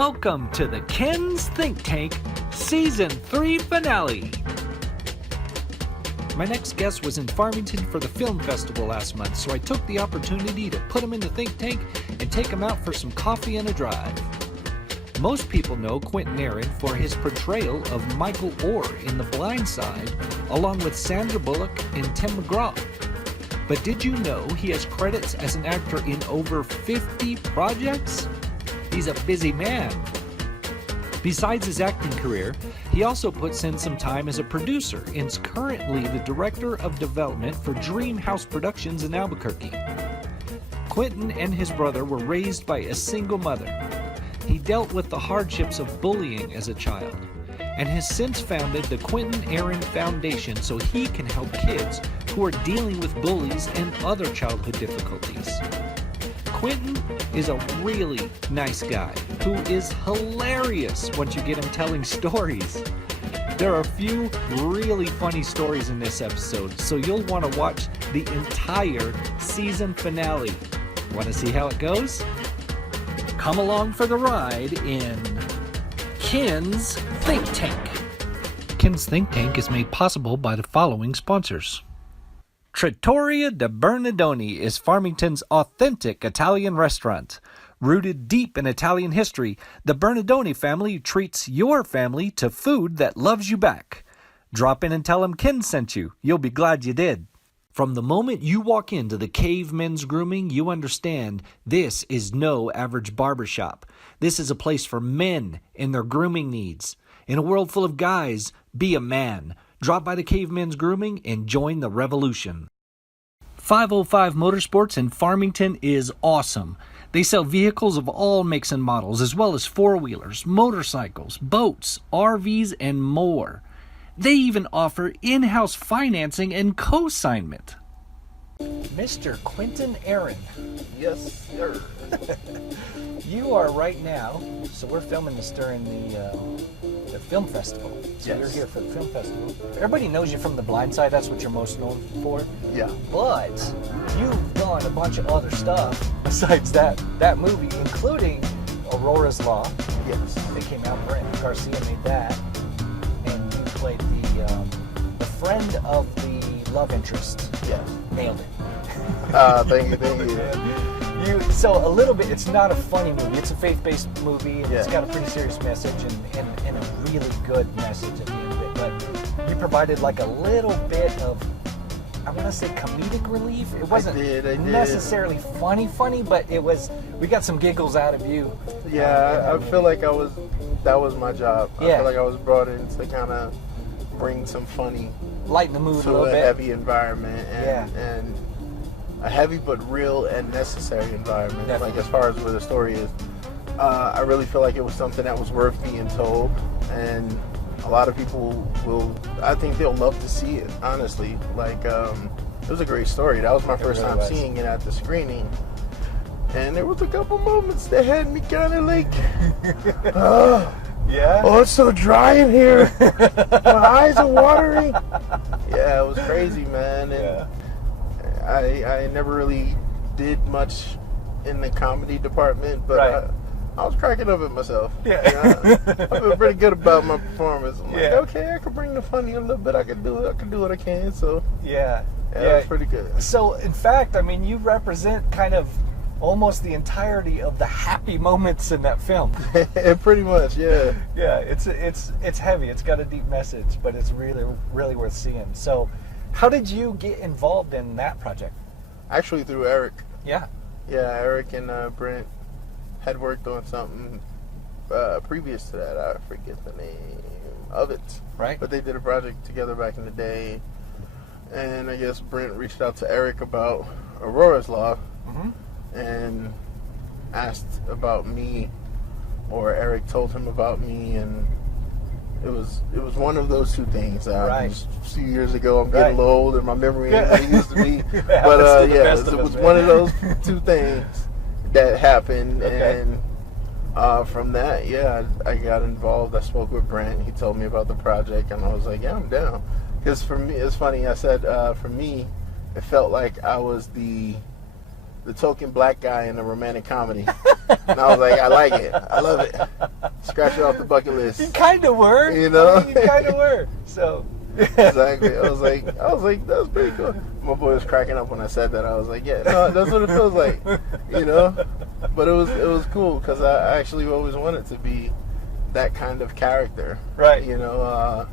Welcome to the Ken's Think Tank Season 3 finale. My next guest was in Farmington for the film festival last month, so I took the opportunity to put him in the think tank and take him out for some coffee and a drive. Most people know Quinton Aaron for his portrayal of Michael Orr in The Blind Side, along with Sandra Bullock and Tim McGraw. But did you know he has credits as an actor in over 50 projects? He's a busy man. Besides his acting career, he also puts in some time as a producer and is currently the Director of Development for Dream House Productions in Albuquerque. Quinton and his brother were raised by a single mother. He dealt with the hardships of bullying as a child, and has since founded the Quinton Aaron Foundation so he can help kids who are dealing with bullies and other childhood difficulties. Quinton is a really nice guy who is hilarious once you get him telling stories. There are a few really funny stories in this episode, so you'll want to watch the entire season finale. Want to see how it goes? Come along for the ride in Ken's Think Tank. Ken's Think Tank is made possible by the following sponsors. Trattoria de Bernardoni is Farmington's authentic Italian restaurant. Rooted deep in Italian history, the Bernardoni family treats your family to food that loves you back. Drop in and tell them Ken sent you. You'll be glad you did. From the moment you walk into the Cave Men's Grooming, you understand this is no average barbershop. This is a place for men and their grooming needs. In a world full of guys, be a man. Drop by the Cave Men's Grooming and join the revolution. 505 Motorsports in Farmington is awesome. They sell vehicles of all makes and models, as well as four-wheelers, motorcycles, boats, RVs, and more. They even offer in-house financing and co-signment. Mr. Quinton Aaron. Yes, sir. You are right now, so we're filming this during the film festival. So Yes. you're here for the film festival. Everybody knows you from The Blind Side. That's what you're most known for. Yeah. But you've done a bunch of other stuff besides that movie, including Aurora's Law. Yes. That came out. Brent Garcia made that, and you played the friend of the love interest. Yes. Nailed it. Thank you. So a little bit, it's not a funny movie, it's a faith-based movie, and it's Yeah. got a pretty serious message and a really good message at the end of it, but you provided like a little bit of, I want to say, comedic relief. It wasn't I did. necessarily funny, but it was, we got some giggles out of you. Yeah, I feel like that was my job. Yeah. I feel like I was brought in to kind of bring some funny Lighten the mood a to little a bit. heavy environment and a heavy but real and necessary environment. Definitely. Like as far as where the story is, I really feel like it was something that was worth being told, and a lot of people I think they'll love to see it, honestly. Like, it was a great story. That was my first really time was. seeing it at the screening, and there was a couple moments that had me kind of like, Yeah? oh, it's so dry in here. My eyes are watering. Yeah, it was crazy, man. And Yeah. I never really did much in the comedy department, but Right. I was cracking up at myself. Yeah. I feel pretty good about my performance. I'm like, Yeah. okay, I can bring the funny a little bit. I can do what I can. So Yeah. yeah, it was pretty good. So, in fact, I mean, you represent kind of almost the entirety of the happy moments in that film. Pretty much, yeah. Yeah, it's heavy. It's got a deep message, but it's really, really worth seeing. So, how did you get involved in that project? Actually, through Eric. Yeah. Yeah, Eric and Brent had worked on something previous to that. I forget the name of it. Right. But they did a project together back in the day. And I guess Brent reached out to Eric about Aurora's Law and asked about me, or Eric told him about me, and it was one of those two things. Right. A few years ago, I'm getting a little old and my memory ain't what it used to be. Yeah, But that's the yeah, best it of us, was man. one of those two things that happened. Okay. And from that, yeah, I got involved. I spoke with Brent. He told me about the project, and I was like, yeah, I'm down. Because for me, it's funny, I said, for me, it felt like I was the the token black guy in a romantic comedy. And I was like, I like it. I love it. Scratch it off the bucket list. You kind of were. You know? I mean, you kind of were. So. Exactly. I was like, that was pretty cool. My boy was cracking up when I said that. I was like, yeah, no, that's what it feels like, you know. But it was cool because I actually always wanted to be that kind of character, right? You know,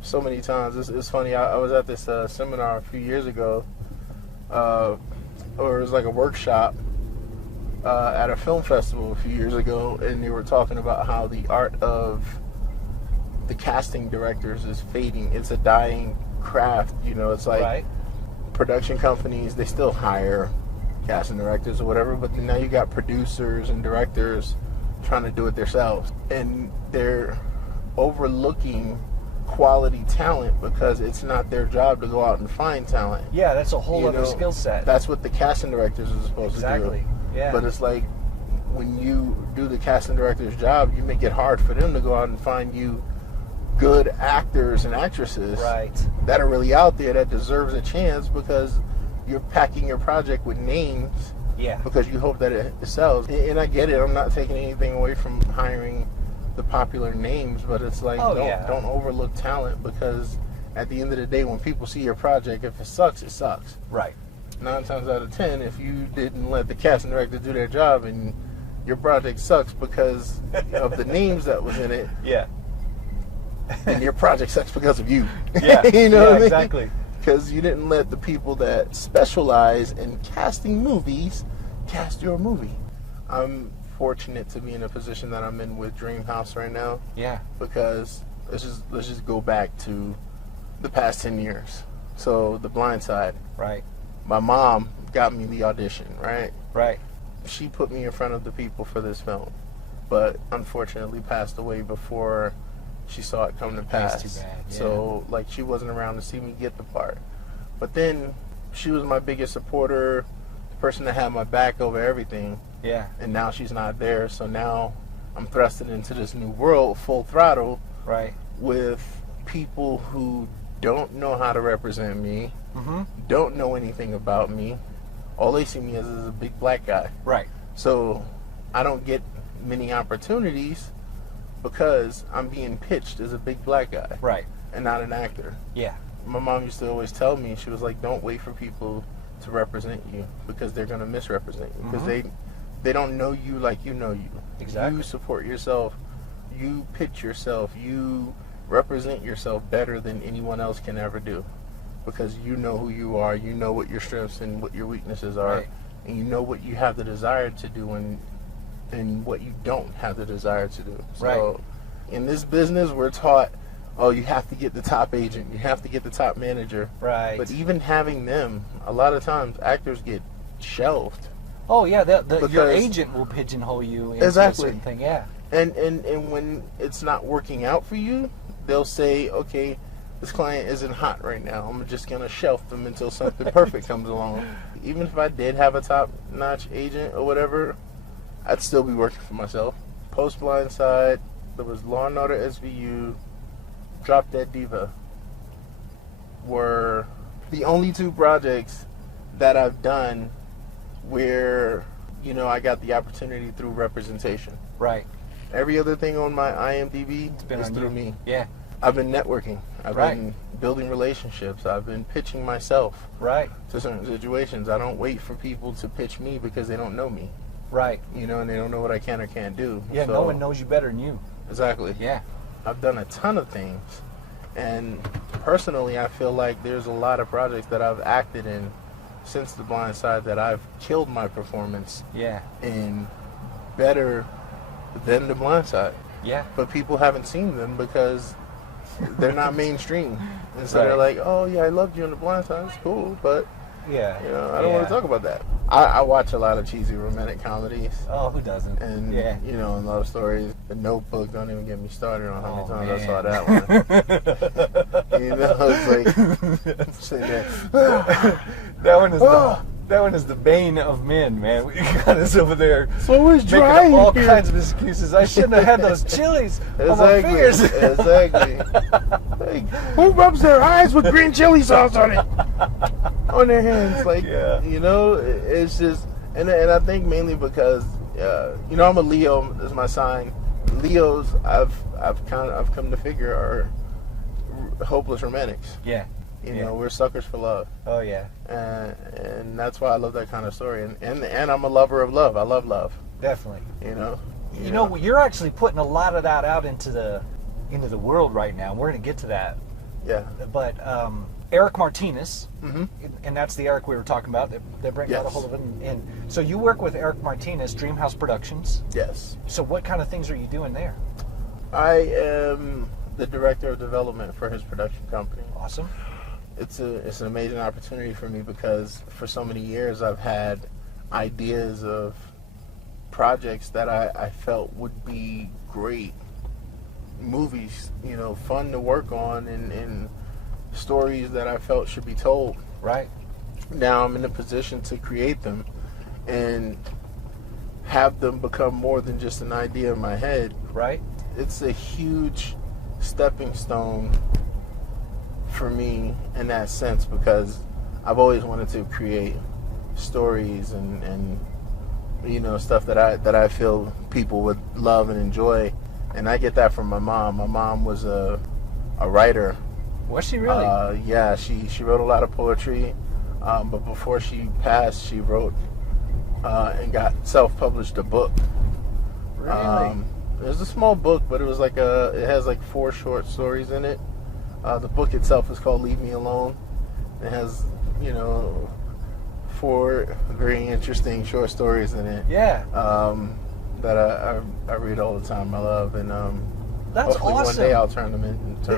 so many times. It's funny. I was at this seminar a few years ago, or it was like a workshop at a film festival a few years ago, and they were talking about how the art of the casting directors is fading. It's a dying craft, you know. It's like production companies, they still hire casting directors or whatever, but then now you got producers and directors trying to do it themselves, and they're overlooking quality talent because it's not their job to go out and find talent. Yeah, that's a whole other skill set. That's what the casting directors are supposed to do. Exactly. Yeah. But it's like when you do the casting director's job, you make it hard for them to go out and find you good actors and actresses that are really out there that deserves a chance because you're packing your project with names because you hope that it sells. And I get it. I'm not taking anything away from hiring the popular names, but it's like don't overlook talent because at the end of the day, when people see your project, if it sucks, it sucks. Right. 9 times out of 10, if you didn't let the casting director do their job and your project sucks because of the names that was in it, and your project sucks because of you. Yeah, you know what I mean? Exactly. Because you didn't let the people that specialize in casting movies cast your movie. I'm fortunate to be in a position that I'm in with Dreamhouse right now. Yeah. Because let's just go back to the past 10 years. So The Blind Side. Right. My mom got me the audition, right? Right. She put me in front of the people for this film, but unfortunately passed away before she saw it come to pass. That's too bad. Yeah. So, like, she wasn't around to see me get the part. But then she was my biggest supporter, the person that had my back over everything. Yeah. And now she's not there, so now I'm thrusted into this new world, full throttle, with people who don't know how to represent me, don't know anything about me. All they see me as is a big black guy. Right. So I don't get many opportunities because I'm being pitched as a big black guy. Right. And not an actor. Yeah. My mom used to always tell me, she was like, don't wait for people to represent you because they're going to misrepresent you. Because they don't know you like you know you. Exactly. You support yourself. You pitch yourself. You represent yourself better than anyone else can ever do. Because you know who you are. You know what your strengths and what your weaknesses are. Right. And you know what you have the desire to do and what you don't have the desire to do. So in this business, we're taught, oh, you have to get the top agent. You have to get the top manager. Right. But even having them, a lot of times actors get shelved. Oh, yeah. Your agent will pigeonhole you into a certain thing. Yeah. And when it's not working out for you, they'll say, okay, this client isn't hot right now. I'm just going to shelf them until something perfect comes along. Even if I did have a top-notch agent or whatever, I'd still be working for myself. Post Blind Side, there was Law & Order SVU, Drop Dead Diva were the only 2 projects that I've done where, you know, I got the opportunity through representation. Right. Every other thing on my IMDb is through me. Yeah. I've been networking. I've been building relationships. I've been pitching myself to certain situations. I don't wait for people to pitch me because they don't know me. Right. You know, and they don't know what I can or can't do. Yeah, so, no one knows you better than you. Exactly. Yeah. I've done a ton of things. And personally, I feel like there's a lot of projects that I've acted in since The Blind Side that I've killed my performance in better than The Blind Side. Yeah. But people haven't seen them because they're not mainstream. And so they're like, oh, yeah, I loved you in The Blind Side. It's cool, but you know, I don't want to talk about that. I watch a lot of cheesy romantic comedies. Oh, who doesn't? And, you know, and love stories. The Notebook, don't even get me started on how many times I saw that one. You know, it's like, that one is the bane of men, man. We got us over there. So it's dry making all kinds of excuses. I shouldn't have had those chilies on my fingers. Exactly. Like, who rubs their eyes with green chili sauce on it? On their hands, like, you know, it's just, And I think mainly because you know, I'm a Leo is my sign. Leos I've come to figure are hopeless romantics. Yeah. You know, we're suckers for love. Oh yeah. And that's why I love that kind of story. And I'm a lover of love. I love love. Definitely. You know. You know, you're actually putting a lot of that out into the world right now. We're going to get to that. Yeah. But Eric Martinez, Mm-hmm. and that's the Eric we were talking about. They bring out a hold of it. And so you work with Eric Martinez, Dreamhouse Productions. Yes. So what kind of things are you doing there? I am the director of development for his production company. Awesome. It's an amazing opportunity for me because for so many years I've had ideas of projects that I felt would be great movies, you know, fun to work on, and stories that I felt should be told. Right. Now I'm in a position to create them and have them become more than just an idea in my head. Right. It's a huge stepping stone for me in that sense because I've always wanted to create stories and you know, stuff that I feel people would love and enjoy, and I get that from my mom. My mom was a writer. Was she really? Yeah, she wrote a lot of poetry, but before she passed, she wrote and got self-published a book. Really? It was a small book, but it was like it has like 4 short stories in it. The book itself is called Leave Me Alone. It has, you know, 4 very interesting short stories in it. Yeah. That I read all the time. I love, and That's hopefully awesome. one day I'll turn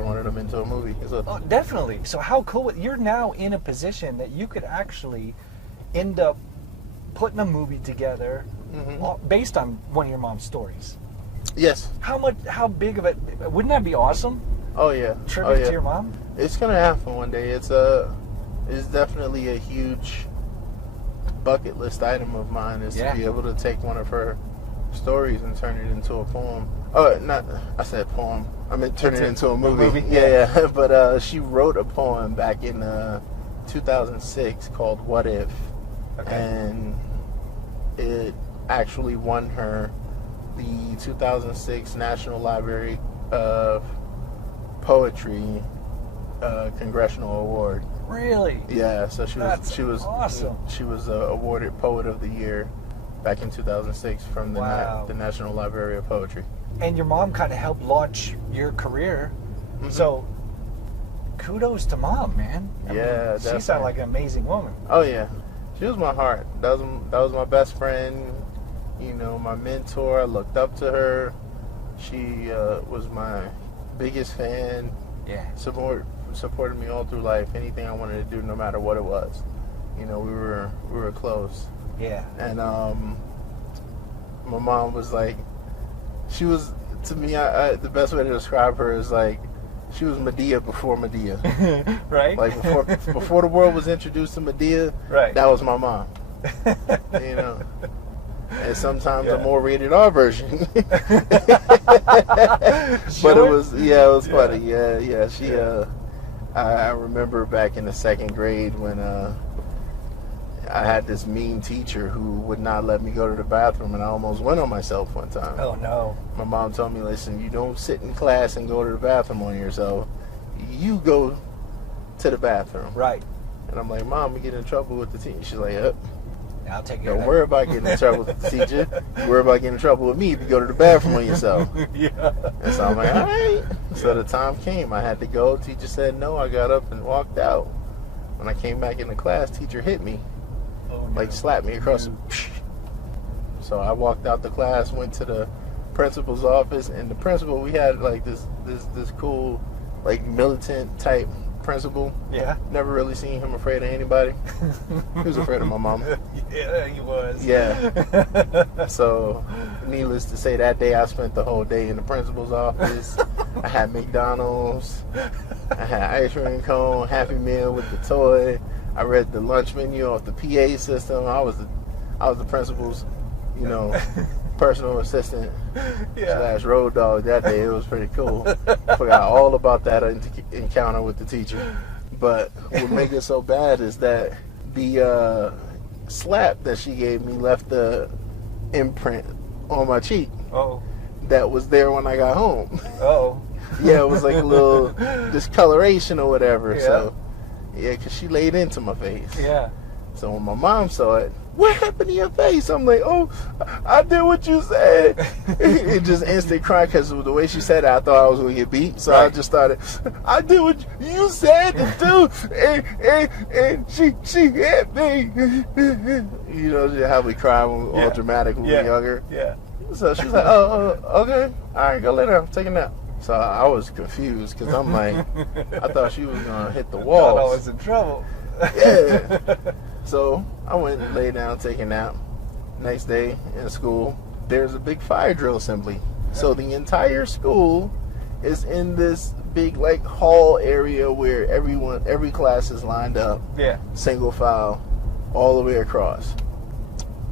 one of them into a movie. Oh, definitely. So how cool! You're now in a position that you could actually end up putting a movie together based on one of your mom's stories. Yes. How big of it? Wouldn't that be awesome? Oh yeah. Tribute to your mom. It's gonna happen one day. It's definitely a huge bucket list item of mine is to be able to take one of her stories and turn it into a poem. Oh, I said poem. I meant turn it into a movie. Yeah. But she wrote a poem back in 2006 called "What If," and it actually won her the 2006 National Library of Poetry Congressional Award. Really? Yeah, so she was awesome. She was awarded Poet of the Year back in 2006 from the National Library of Poetry. And your mom kind of helped launch your career, so kudos to mom, man. I mean, she sounded like an amazing woman. Oh yeah, she was my heart. That was my best friend. You know, my mentor. I looked up to her. She was my biggest fan. Yeah. Supported me all through life. Anything I wanted to do, no matter what it was. You know, we were close. Yeah. And my mom was like, she was, to me, the best way to describe her is like, she was Medea before Medea. Right. Like before the world was introduced to Medea. Right. That was my mom. You know. And sometimes a more rated R version. But it was funny. Yeah. She I remember back in the 2nd grade when I had this mean teacher who would not let me go to the bathroom, and I almost went on myself one time. Oh no. My mom told me, listen, you don't sit in class and go to the bathroom on yourself. You go to the bathroom. Right. And I'm like, Mom, we get in trouble with the teacher. She's like, yep. I'll take care of that. Don't worry about getting in trouble with the teacher. Worry about getting in trouble with me if you go to the bathroom on yourself. Yeah. And so I'm like, all right. So the time came. I had to go. Teacher said no. I got up and walked out. When I came back into class, teacher hit me. Oh, no. Like slapped me across the... So I walked out the class, went to the principal's office, and the principal, we had like this cool, like militant type principal. Yeah. Never really seen him afraid of anybody. He was afraid of my mom. Yeah, he was. Yeah. So, needless to say, that day I spent the whole day in the principal's office. I had McDonald's. I had ice cream cone, Happy Meal with the toy. I read the lunch menu off the PA system. I was the principal's, you know, personal assistant / road dog that day. It was pretty cool. Forgot all about that encounter with the teacher. But what made it so bad is that the slap that she gave me left the imprint on my cheek. Oh. That was there when I got home. Oh. Yeah, it was like a little discoloration or whatever. Yeah. So, yeah, because she laid into my face. Yeah. So when my mom saw it, what happened to your face? I'm like, oh, I did what you said. It just instant cry because the way she said it, I thought I was going to get beat. So I just started, I did what you said to do, and she hit me. You know how we cry when we're all dramatic when we're younger. Yeah. So she's like, oh, okay. All right, go lay down. Take a nap. So I was confused because I'm like, I thought she was going to hit the wall. I thought I was in trouble. Yeah. So I went and lay down, take a nap. Next day in school, there's a big fire drill assembly. So the entire school is in this big like hall area where every class is lined up. Yeah. Single file, all the way across.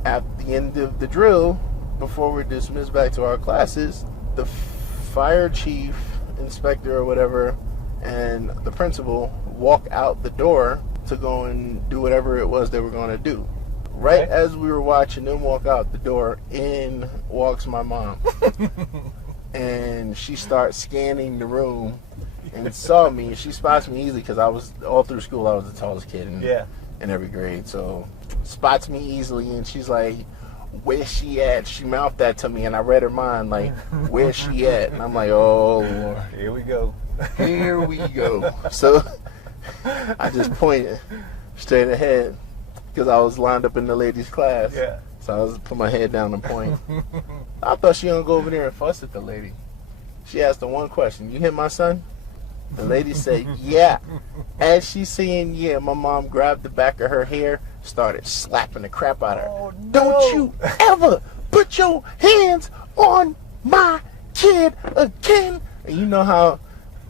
At the end of the drill, before we're dismissed back to our classes, the fire chief, inspector or whatever, and the principal walk out the door to go and do whatever it was they were going to do. Right as we were watching them walk out the door, in walks my mom. And she starts scanning the room and saw me. She spots me easily because I was, all through school, I was the tallest kid in every grade. So spots me easily and she's like, where's she at? She mouthed that to me and I read her mind like, where's she at? And I'm like, oh Lord. Here we go. Here we go. So I just pointed straight ahead because I was lined up in the ladies' class. Yeah. So I was put my head down and point. I thought she gonna go over there and fuss at the lady. She asked her one question: "You hit my son?" The lady said, "Yeah." As she's saying, "Yeah," my mom grabbed the back of her hair, started slapping the crap out of her. Oh, no. Don't you ever put your hands on my kid again. And you know how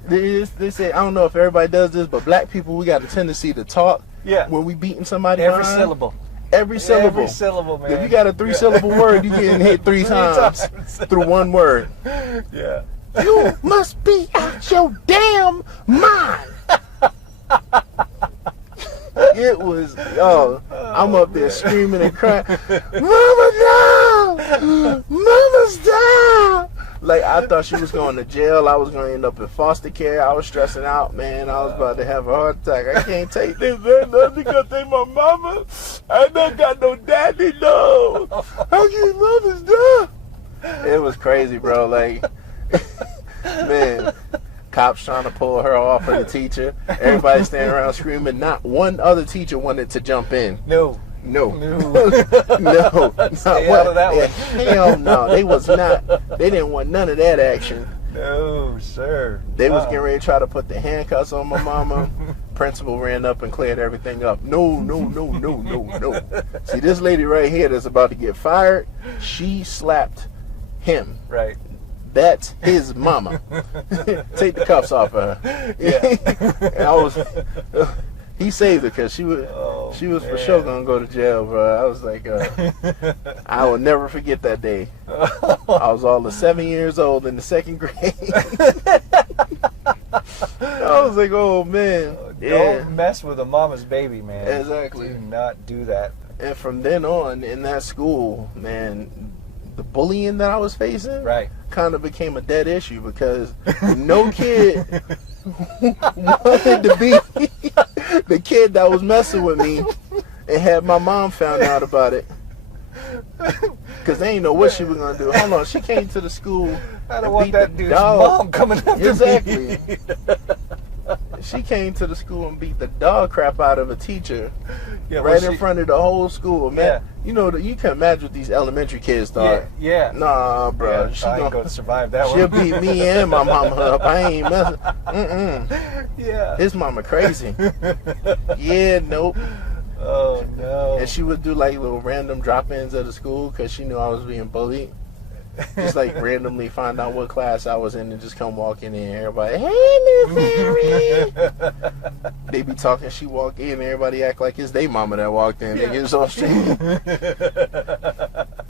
they say, I don't know if everybody does this, but black people, we got a tendency to talk when we beating somebody every behind. syllable. Every syllable. Every syllable, man. If you got a 3-syllable word, you getting hit three times through one word. Yeah. You must be out your damn mind. It was, I'm up there screaming and crying, Mama, no! Mama, stop! Like, I thought she was going to jail. I was going to end up in foster care. I was stressing out, man. I was about to have a heart attack. I can't take this, man. Nothing gonna take my mama. I don't got no daddy, no. How can mama's done? It was crazy, bro. Like, man, cops trying to pull her off of the teacher. Everybody standing around screaming. Not one other teacher wanted to jump in. No. No. Stay out of that one. Hell no. They was not. They didn't want none of that action. No, sir. They was getting ready to try to put the handcuffs on my mama. Principal ran up and cleared everything up. No. See, this lady right here that's about to get fired, she slapped him. Right. That's his mama. Take the cuffs off of her. Yeah. And I was... he saved her because she was for sure gonna go to jail, bro. I was like, I will never forget that day. I was all of 7 years old in the second grade. I was like, oh man, don't mess with a mama's baby, man. Exactly. Do not do that. And from then on, in that school, man, the bullying that I was facing, kind of became a dead issue because no kid wanted to be the kid that was messing with me and had my mom found out about it. Because they didn't know what she was going to do. Hold on, she came to the school. I don't want that dude's mom coming after me. She came to the school and beat the dog crap out of a teacher in front of the whole school. Man, you know, you can imagine what these elementary kids thought. Nah, bro. She ain't going to survive that one. She'll beat me and my mama up. I ain't messing. His mama crazy. Nope. Oh, no. And she would do like little random drop-ins at the school because she knew I was being bullied. Just like randomly find out what class I was in and just come walking in. Everybody, hey, Miss Mary. They be talking. She walk in. Everybody act like it's their mama that walked in. They get so straight.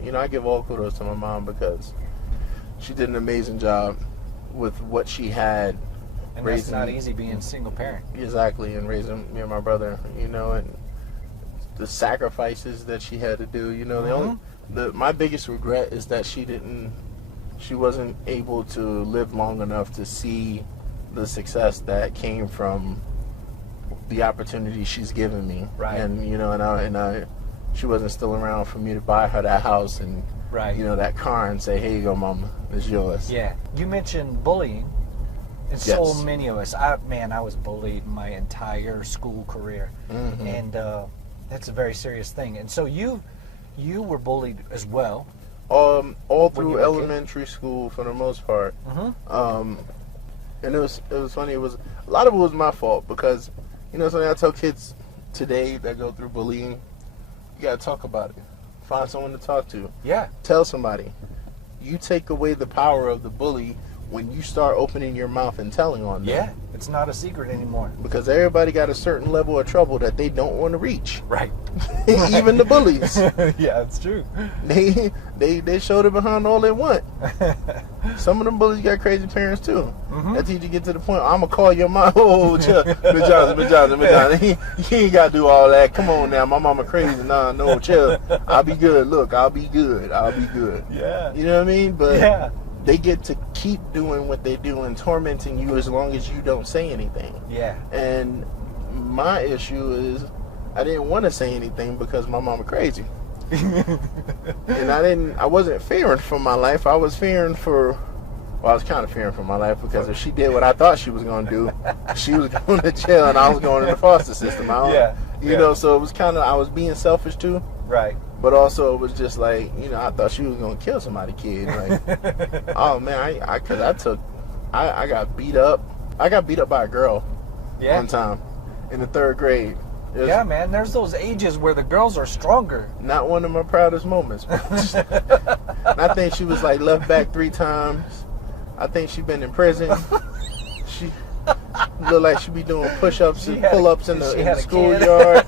You know, I give all kudos to my mom because she did an amazing job with what she had. And raising, that's not easy being a single parent. Exactly, and raising me and my brother. You know, and the sacrifices that she had to do. You know, my biggest regret is that she wasn't able to live long enough to see the success that came from the opportunity she's given me. Right. And you know, she wasn't still around for me to buy her that house and Right. you know, that car and say, "Here you go, mama, it's yours." Yeah. You mentioned bullying. And so many of us, I was bullied my entire school career, and that's a very serious thing. And so you were bullied as well. All through elementary school for the most part. And it was funny. A lot of it was my fault because, you know, something I tell kids today that go through bullying, you gotta talk about it. Find someone to talk to. Yeah. Tell somebody. You take away the power of the bully when you start opening your mouth and telling on them. Yeah, it's not a secret anymore. Because everybody got a certain level of trouble that they don't want to reach. Right. Even the bullies. Yeah, it's true. They showed it behind all they want. Some of them bullies got crazy parents too. That teacher get to the point, I'm gonna call your mom. Oh, chill. Miss Johnson. He ain't gotta do all that. Come on now, my mama crazy. Nah, no, chill. I'll be good. Look, I'll be good. Yeah. You know what I mean? But yeah. They get to keep doing what they do and tormenting you as long as you don't say anything. Yeah. And my issue is I didn't want to say anything because my mama crazy. And I wasn't fearing for my life. I was fearing for, well, I was kind of fearing for my life because if she did what I thought she was going to do, she was going to jail and I was going to the foster system. You know, so it was kind of, I was being selfish too. Right. But also it was just like, you know, I thought she was going to kill somebody, kid. Like, oh man, I got beat up. I got beat up by a girl one time in the 3rd grade. Yeah, man, there's those ages where the girls are stronger. Not one of my proudest moments. And I think she was like left back 3 times. I think she been in prison. She looked like she be doing push-ups and pull-ups in the schoolyard.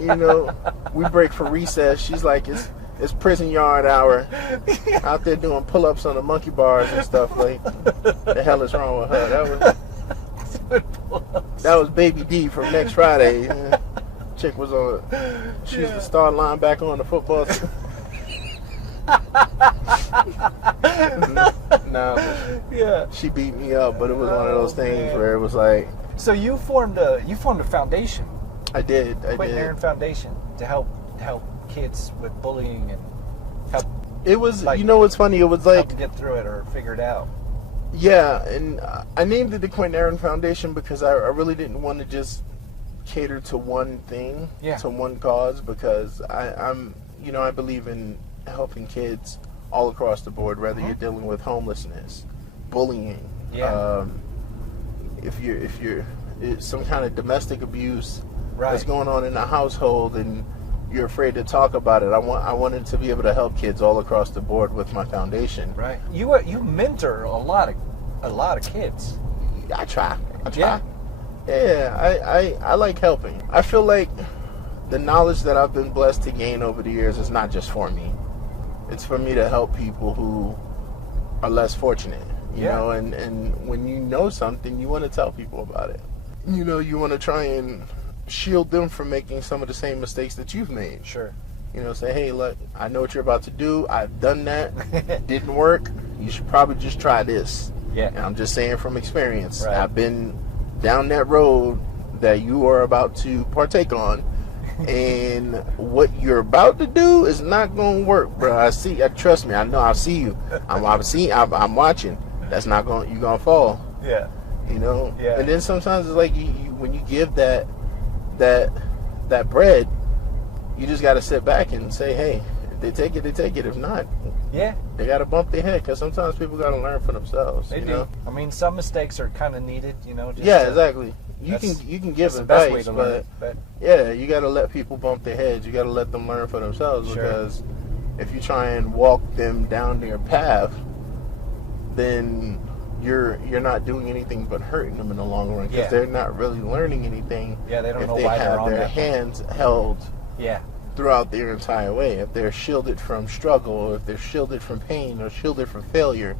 You know, we break for recess. She's like, it's prison yard hour. Out there doing pull-ups on the monkey bars and stuff. Like, the hell is wrong with her? That was Baby D from Next Friday. Chick was on. She was the star linebacker on the football team. Yeah. She beat me up, but it was one of those things where it was like. So you formed a foundation. I did. Quinton Aaron Foundation to help kids with bullying and help. It was, like, you know what's funny? It was like help to get through it or figure it out. Yeah, and I named it the Quinton Aaron Foundation because I really didn't want to just cater to one thing, to one cause, because I believe in helping kids all across the board, whether you're dealing with homelessness, bullying, if you're some kind of domestic abuse that's going on in a household and you're afraid to talk about it. I wanted to be able to help kids all across the board with my foundation. Right. You mentor a lot of kids. I try. Yeah, I like helping. I feel like the knowledge that I've been blessed to gain over the years is not just for me. It's for me to help people who are less fortunate. You know, and when you know something, you want to tell people about it. You know, you want to try and shield them from making some of the same mistakes that you've made. Sure. You know, say, hey, look, I know what you're about to do. I've done that. Didn't work. You should probably just try this. Yeah. And I'm just saying from experience. Right. I've been down that road that you are about to partake on. And what you're about to do is not going to work, bro. Trust me. I know. I see you. I'm watching. That's not going. You're going to fall. Yeah. You know. Yeah. And then sometimes it's like when you give that bread, you just got to sit back and say, hey, if they take it, they take it. If not, they got to bump their head, because sometimes people got to learn for themselves. They do. Know? I mean, some mistakes are kind of needed, you know. Just exactly. You can give advice, but you got to let people bump their heads. You got to let them learn for themselves, because if you try and walk them down their path, then you're not doing anything but hurting them in the long run, because they're not really learning anything. Yeah, they don't know if why they they're have on their that hands held throughout their entire way. If they're shielded from struggle, or if they're shielded from pain or shielded from failure,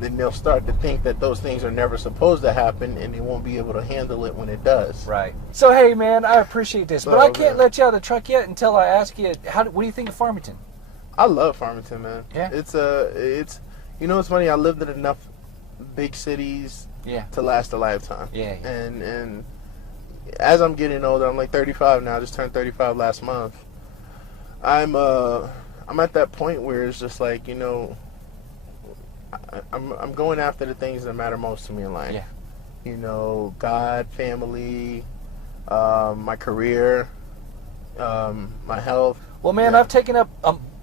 then they'll start to think that those things are never supposed to happen, and they won't be able to handle it when it does. Right. So, hey, man, I appreciate this, but I can't man. let you out of the truck yet until I ask you, what do you think of Farmington? I love Farmington, man. Yeah. It's you know, it's funny. I lived in enough big cities to last a lifetime. Yeah. And as I'm getting older, I'm like 35 now. I just turned 35 last month. I'm at that point where it's just like, you know, I'm going after the things that matter most to me in life. Yeah. You know, God, family, my career, my health. Well, man, I've taken up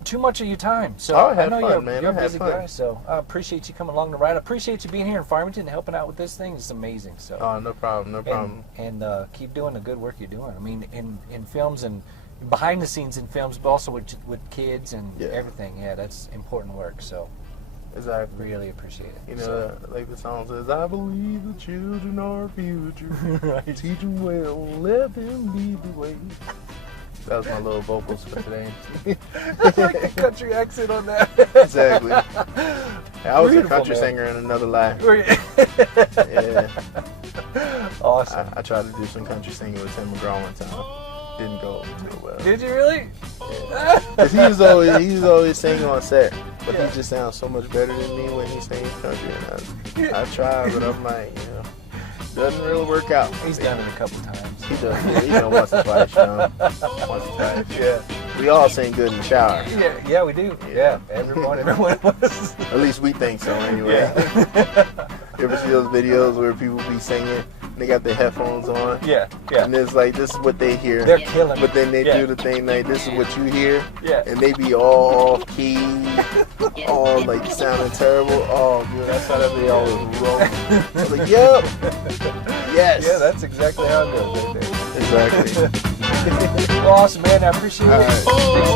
too much of your time, so I know you're a busy guy. So I appreciate you coming along the ride. I appreciate you being here in Farmington and helping out with this thing. It's amazing. So. Oh, no problem. And keep doing the good work you're doing. I mean, in films and behind the scenes in films, but also with kids and everything. Yeah, that's important work. So. Exactly. Really appreciate it. You know, like the song says, I believe the children are our future. Right. Teach them well, let them lead the way. That was my little vocals for today. I like the country accent on that. Exactly. I was Beautiful, a country man. singer in another life. Yeah. Awesome. I tried to do some country singing with Tim McGraw one time. Didn't go too well. Did you really? Yeah. 'Cause he was always singing on set, but he just sounds so much better than me when he sings country. And I tried, but I'm like, you know, doesn't really work out. He's done it a couple times. He does. Yeah, you know, once or twice, you know. Once or twice. Yeah. We all sing good in the shower. Yeah, we do. Yeah, every one of us. At least we think so, anyway. Yeah. You ever see those videos where people be singing and they got their headphones on? Yeah. And it's like, this is what they hear. They're killing But then they Yeah. do the thing like, this is what you hear. Yeah. And they be all off key, all like sounding terrible. Oh, man, that's how they always roll. I was like, yep. Yes. Yeah, that's exactly how it goes right there. Exactly. Awesome, man. I appreciate it. All right. Thanks